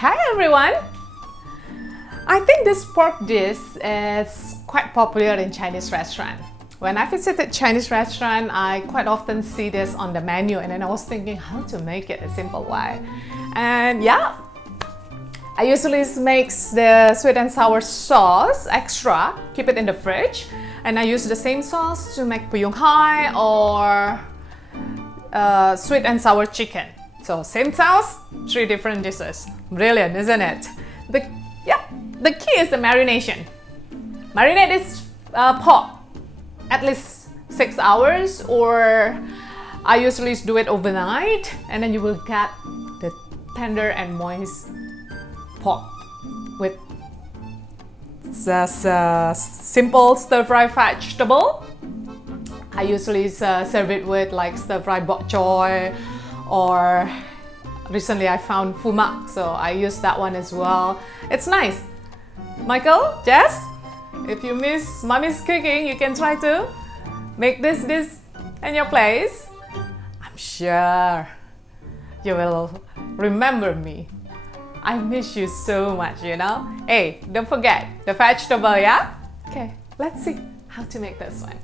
Hi everyone! I think this pork dish is quite popular in Chinese restaurant. When I visited Chinese restaurant, I quite often see this on the menu, and then I was thinking how to make it a simple way. And yeah, I usually make the sweet and sour sauce extra, keep it in the fridge, and I use the same sauce to make buyung hai or sweet and sour chicken. So same sauce, 3 different dishes. Brilliant, isn't it? The key is the marination. Marinate is pork at least 6 hours, or I usually do it overnight, and then you will get the tender and moist pork with simple stir-fry vegetable. I usually serve it with like stir-fry bok choy, or recently I found fumak, so I use that one as well. It's nice. Michael, Jess, if you miss mommy's cooking, you can try to make this dish in your place. I'm sure you will remember me. I miss you so much, you know? Hey, don't forget the vegetable, yeah? Okay, let's see how to make this one.